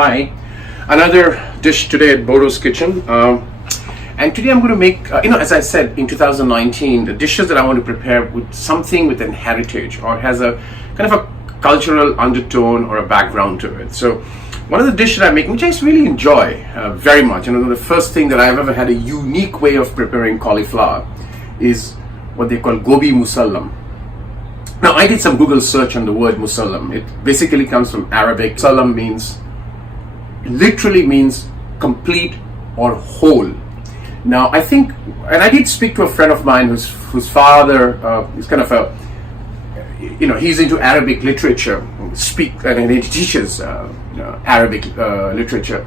Hi, another dish today at Bordo's kitchen. And today I'm going to make, as I said in 2019, the dishes that I want to prepare with something with an heritage or has a kind of a cultural undertone or a background to it. So one of the dishes I make, which I really enjoy very much, the first thing that I've ever had a unique way of preparing cauliflower is what they call Gobi Musallam. Now, I did some Google search on the word Musallam. It basically comes from Arabic. Musallam literally means complete or whole. Now, I think, and I did speak to a friend of mine whose father is kind of a, he's into Arabic literature, and he teaches Arabic literature.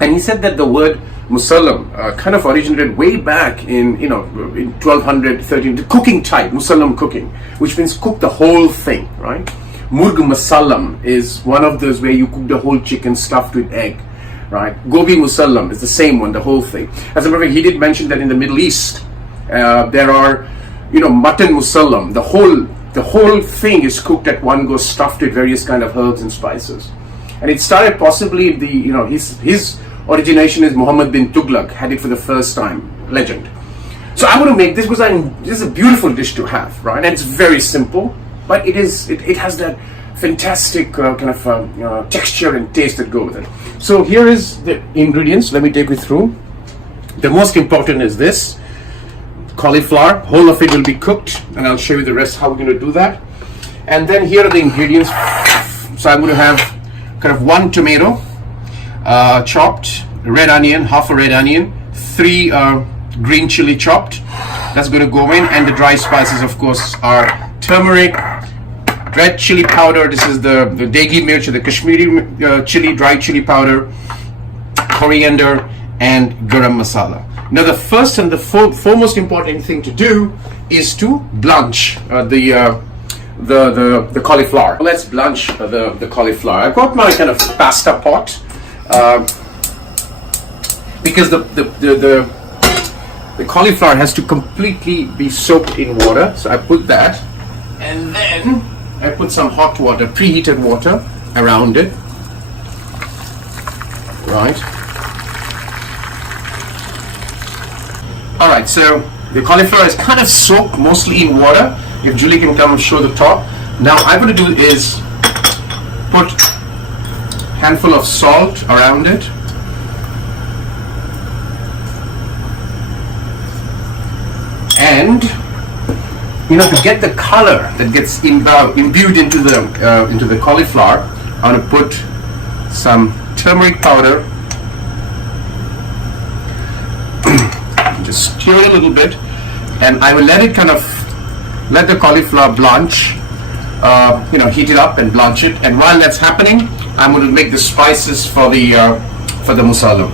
And he said that the word Musallam kind of originated way back in 1213, the cooking type, Musallam cooking, which means cook the whole thing, right? Murg Musallam is one of those where you cook the whole chicken stuffed with egg, right? Gobi Musallam is the same one, the whole thing. As a matter of fact, he did mention that in the Middle East, there are, mutton Musallam, the whole thing is cooked at one go, stuffed with various kind of herbs and spices. And it started possibly his origination is Muhammad bin Tughlaq had it for the first time, legend. So I'm going to make this because this is a beautiful dish to have, right? And it's very simple, but it has that fantastic kind of texture and taste that go with it. So here is the ingredients. Let me take you through. The most important is this cauliflower. Whole of it will be cooked, and I'll show you the rest how we're going to do that. And then here are the ingredients. So I'm going to have kind of 1 tomato, chopped, red onion, half a red onion, 3 green chili chopped. That's going to go in, and the dry spices, of course, are turmeric, red chili powder. This is the degi mirch, the Kashmiri chili, dry chili powder, coriander, and garam masala. Now, the first and the foremost important thing to do is to blanch the cauliflower. Let's blanch the cauliflower. I've got my kind of pasta pot because the cauliflower has to completely be soaked in water. So I put that, and then I put some hot water, preheated water around it. Right. All right. So the cauliflower is kind of soaked mostly in water. If Julie can come and show the top. Now I'm going to do is put a handful of salt around it. And to get the color that gets imbued into the cauliflower, I'm going to put some turmeric powder. Just stir it a little bit, and I will let the cauliflower blanch, heat it up and blanch it. And while that's happening, I'm going to make the spices for the musallam.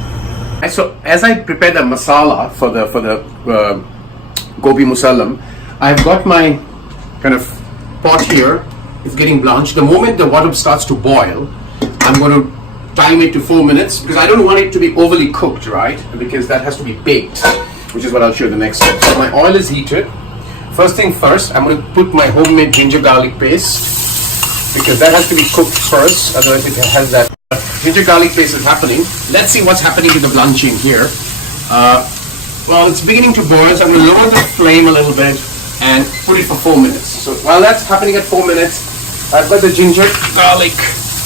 So as I prepare the masala for the Gobi Musallam, I've got my kind of pot here. It's getting blanched. The moment the water starts to boil, I'm going to time it to 4 minutes because I don't want it to be overly cooked, right? Because that has to be baked, which is what I'll show you the next step. So my oil is heated. First thing first, I'm going to put my homemade ginger garlic paste because that has to be cooked first, otherwise it has that. Ginger garlic paste is happening. Let's see what's happening with the blanching here. Well, it's beginning to boil, so I'm going to lower the flame a little bit and put it for 4 minutes. So while that's happening at 4 minutes, I've got the ginger garlic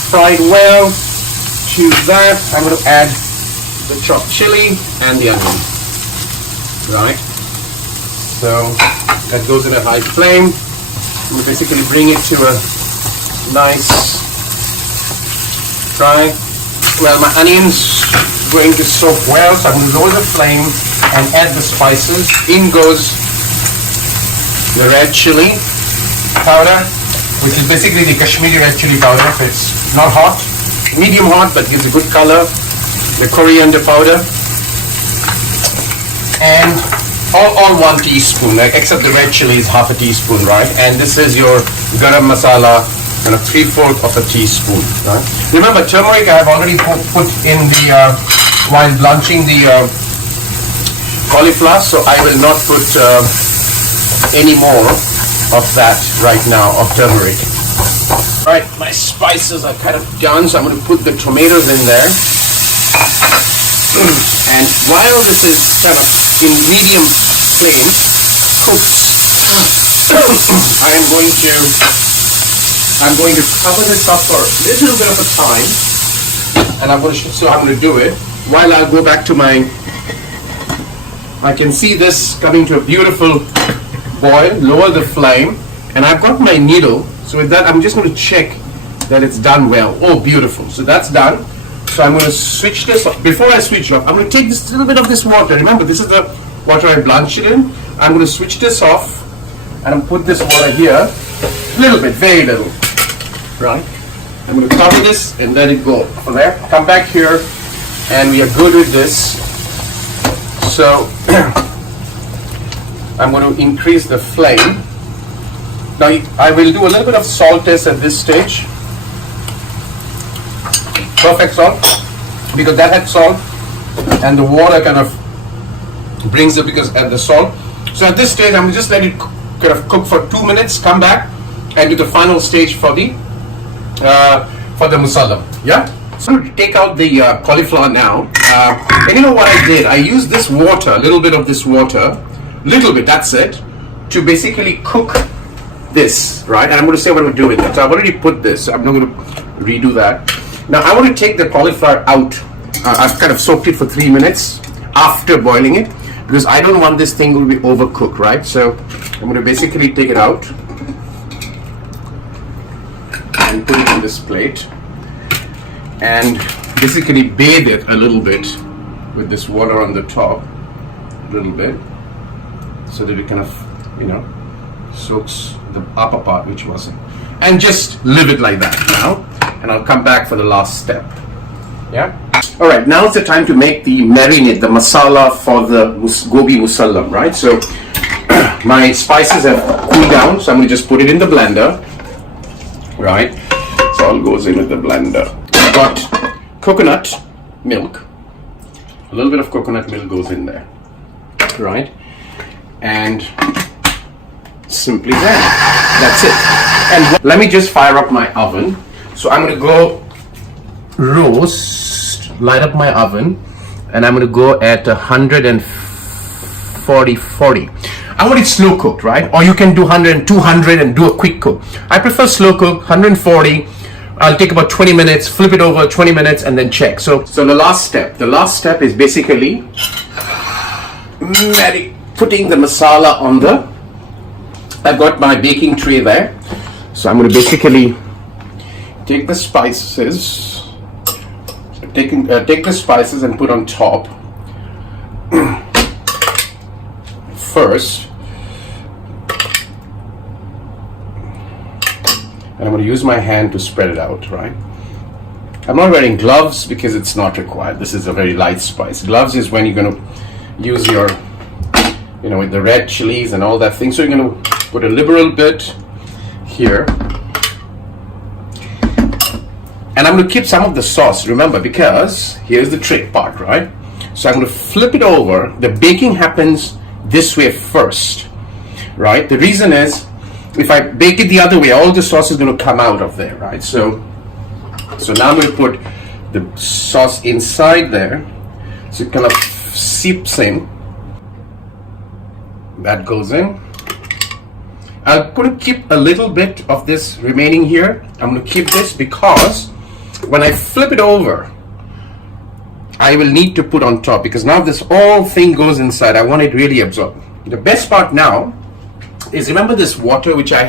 fried well. To that, I'm going to add the chopped chili and the onion. Right? So that goes in a high flame. We basically bring it to a nice fry. Well, my onions going to soak well, so I'm going to lower the flame and add the spices. In goes the red chili powder, which is basically the Kashmiri red chili powder. It's not hot, medium hot, but gives a good color. The coriander powder, and all 1 teaspoon, except the red chili is half a teaspoon, right? And this is your garam masala, kind of 3/4 of a teaspoon. Right? Remember, turmeric I have already put in the while blanching the cauliflower, so I will not put any more of that right now, of turmeric. Right, my spices are kind of done, so I'm going to put the tomatoes in there. And while this is kind of in medium flame cooked, I'm going to cover this up for a little bit of a time, and I'm going to do it while I'll go back to my. I can see this coming to a beautiful boil. Lower the flame, and I've got my needle. So with that, I'm just going to check that it's done well. Oh, beautiful! So that's done. So I'm going to switch this off. Before I switch it off, I'm going to take this little bit of this water. Remember, this is the water I blanched it in. I'm going to switch this off, and I'm put this water here. A little bit, very little. Right? I'm going to cover this and let it go. From there, come back here, and we are good with this. So I'm going to increase the flame. Now I will do a little bit of salt test at this stage. Perfect salt, because that had salt, and the water kind of brings it because at the salt. So at this stage, I'm just let it kind of cook for 2 minutes. Come back and do the final stage for the musallam. Yeah. So to take out the cauliflower now, and you know what I did? I used this water, a little bit of this water, little bit. That's it, to basically cook this, right? And I'm going to say what I'm going to do with it. So I've already put this. So I'm not going to redo that. Now I want to take the cauliflower out. I've kind of soaked it for 3 minutes after boiling it, because I don't want this thing to be overcooked, right? So I'm going to basically take it out and put it in this plate and basically bathe it a little bit with this water on the top, a little bit, so that it kind of, soaks the upper part which wasn't, and just leave it like that now. And I'll come back for the last step. Yeah. All right. Now it's the time to make the marinade, the masala for the Gobi Musallam, right? So my spices have cooled down, so I'm going to just put it in the blender, right? So all goes in with the blender. I've got coconut milk. A little bit of coconut milk goes in there, right? And simply that's it. And let me just fire up my oven. So I'm going to go light up my oven, and I'm going to go at 140. I want it slow cooked, right? Or you can do 100 and 200 and do a quick cook. I prefer slow cook, 140. I'll take about 20 minutes, flip it over 20 minutes, and then check. So the last step is basically putting the masala on the. I've got my baking tray there. So I'm going to basically take the spices, take the spices and put on top first, and I'm going to use my hand to spread it out, right? I'm not wearing gloves because it's not required. This is a very light spice. Gloves is when you're going to use your, with the red chilies and all that thing. So you're going to put a liberal bit here. And I'm going to keep some of the sauce, remember, because here's the trick part, right? So I'm going to flip it over. The baking happens this way first, right? The reason is, if I bake it the other way, all the sauce is going to come out of there, right? So now I'm going to put the sauce inside there, so it kind of seeps in. That goes in. I'm going to keep a little bit of this remaining here. I'm going to keep this because when I flip it over, I will need to put on top, because now this whole thing goes inside. I want it really absorbed. The best part now is, remember this water which I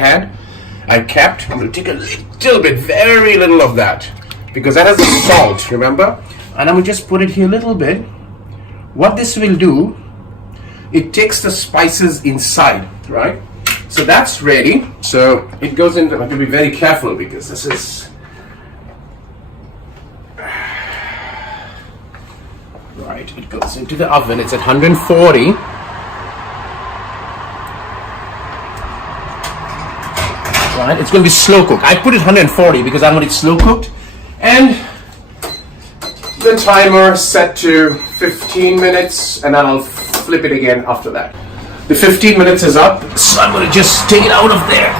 kept? I'm going to take a little bit, very little of that, because that has the salt, remember? And I'm going to just put it here a little bit. What this will do, it takes the spices inside, right? So that's ready. So it goes into, I have to be very careful because this is, right, it goes into the oven. It's at 140. Right, it's going to be slow cooked. I put it 140 because I want it slow cooked. And the timer set to 15 minutes, and then I'll flip it again after that. The 15 minutes is up, so I'm going to just take it out of there.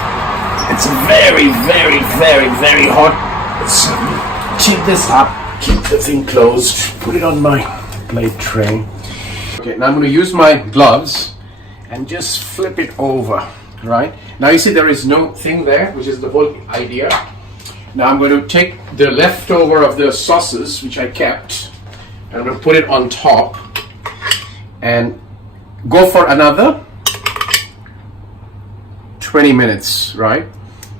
It's very, very, very, very hot. Let's tip this up, keep the thing closed, put it on my plate tray. Okay, now I'm going to use my gloves and just flip it over, right? Now you see there is no thing there, which is the whole idea. Now I'm going to take the leftover of the sauces, which I kept, and I'm going to put it on top and go for another 20 minutes, right?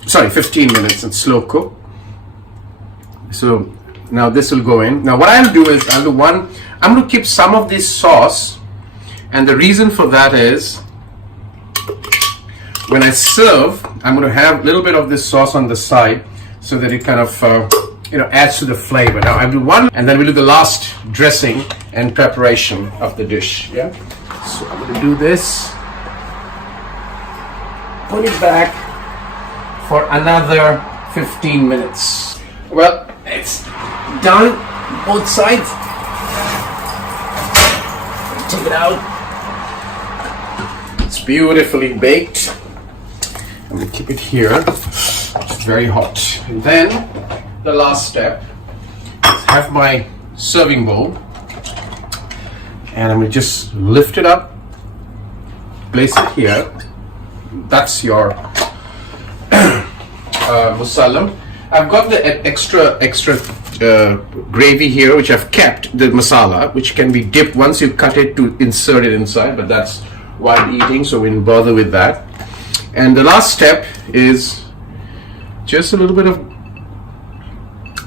Sorry, 15 minutes and slow cook. So now this will go in. Now what I'll do is I'm going to keep some of this sauce, and the reason for that is when I serve, I'm going to have a little bit of this sauce on the side so that it kind of adds to the flavor. Now I'll do one, and then we'll do the last dressing and preparation of the dish. Yeah. So I'm going to do this. Put it back for another 15 minutes. Well, it's done, both sides. Take it out. It's beautifully baked. I'm going to keep it here. It's very hot. And then the last step is have my serving bowl, and I'm going to just lift it up, place it here. That's your Musallam. I've got the extra gravy here, which I've kept, the masala, which can be dipped once you cut it to insert it inside, but that's while eating, so we didn't bother with that. And the last step is just a little bit of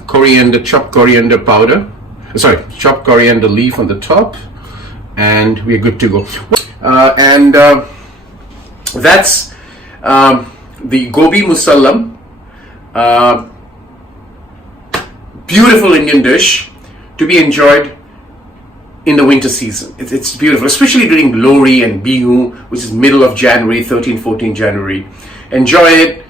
coriander, chopped coriander powder, chopped coriander leaf on the top, and we're good to go. That's the Gobi Musallam. Beautiful Indian dish to be enjoyed in the winter season. It's beautiful, especially during Lohri and Bihu, which is middle of January, 13, 14 January. Enjoy it.